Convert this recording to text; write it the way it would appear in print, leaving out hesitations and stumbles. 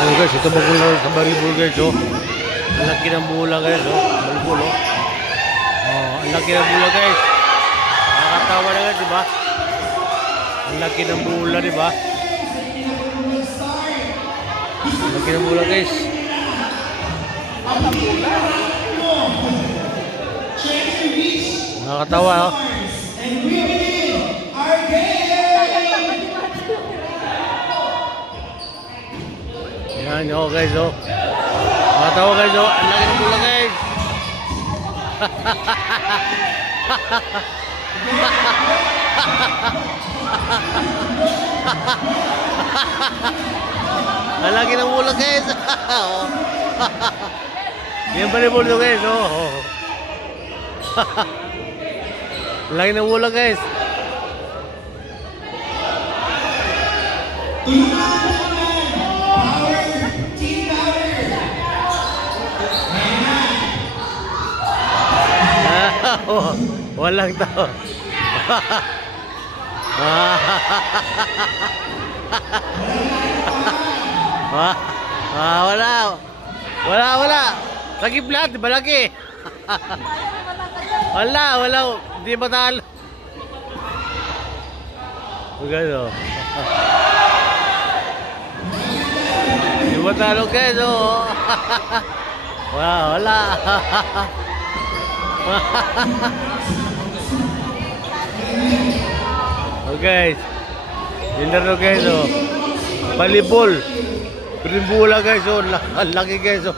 Ayan guys, ito magulang sa volleyball guys, oh. Ang laki ng bola guys, oh. Volleyball, oh. Oh, ang laki ng bola guys. Nakakatawa na guys, diba? Ang laki ng bola, diba? Ang laki ng bola guys. Nakakatawa, oh. Yan, oh guys, oh. Nakakatawa guys, oh. Ang laki ng bola guys. Ang laki ng bola guys. Yan pa rin bola guys, oh. Ang laki ng bola guys. Walang tao. Wala. Lagi plat, malaki. Wala. Hindi matalo. Gano. Hindi matalo kayo. Wala. Oh guys, yung laro guys, oh. Volleyball. Bola guys, oh. Ang laki guys, oh.